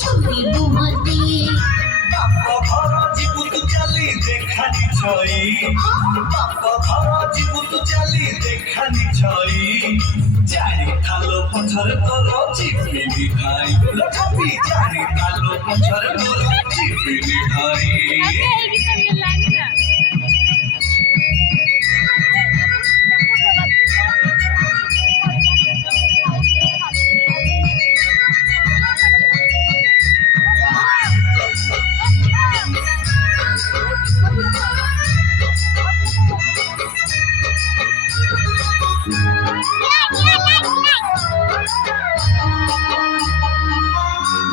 ছুরি বুমাতে বাপ ঘর জীবু তু চালি দেখানি ছই বাপ ঘর জীবু তু চালি দেখানি ছই জানি খালো পছর তোর চিপিনি খাই লটাপি জানি খালো পছর তোর চিপিনি খাই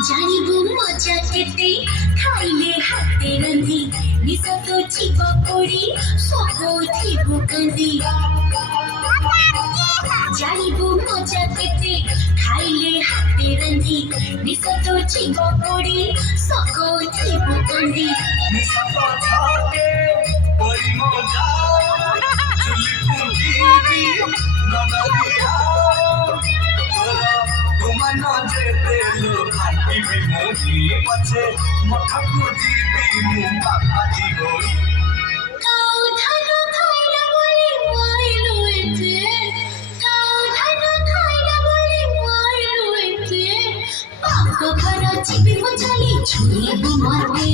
জানিব মজা কেতে খাইলে হাতে রান্ধি নিশত জীব করি সকথিব কান্দি জানিব মজা কেতে খাইলে হাতে রান্ধি নিশত জীব করি সকথিব কান্দি নিশত ঝাকে পরি মজা চুলি কুঁদিবি নদরিয়া তোরা ঘুমান যেতে লো খাইবি মোহি পছে মঠাকু জিবি মু বাপাজি হই কাউ ধান খাইলা বলি মাইলো এতে কাউ ধান খাইলা বলি মাইলো এতে পাক ঘর চিবি বজালি ছুরি বুমাতে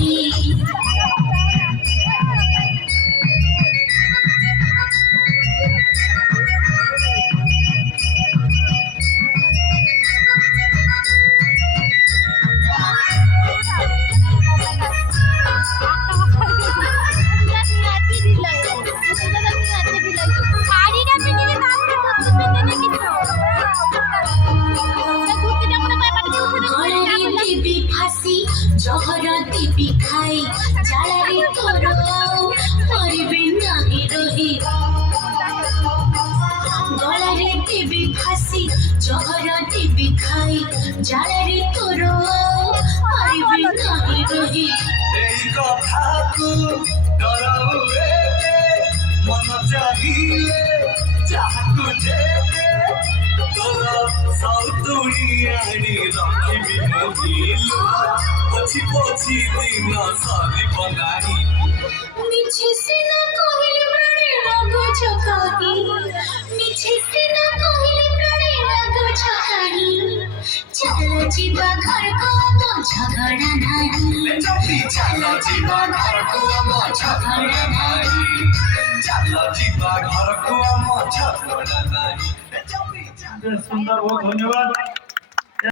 জহরা দিবি খাই জালারে তোর মরিবে নাহি রহি গলারে দিবি ফাঁসি জহরা দিবি খাই জালারে তোর মরিবে নাহি রহি এই কথাকু ডরাউরে মন চাহিলে যাহাকু যেতে তোর সৌতুড়িয়ানি রখিবি মোহিলু পছি পছি দিন সরিব নাহি মিছে সিনা কহিলে প্রাণে রাগ ছকাহি মিছে সিনা কহিলে প্রাণে রাগ ছকাহি চল ଯିବା ଘରକୁ ଆମ ଝଗଡ଼ା ନାହିଁ ଚାଲ ଯିବା ଘରକୁ ଆମ ଝଗଡ଼ା ନାହିଁ ଚାଲ ଯିବା ଘରକୁ ଆମ ଝଗଡ଼ା ନାହିଁ। সুন্দর, বহুত ধন্যবাদ।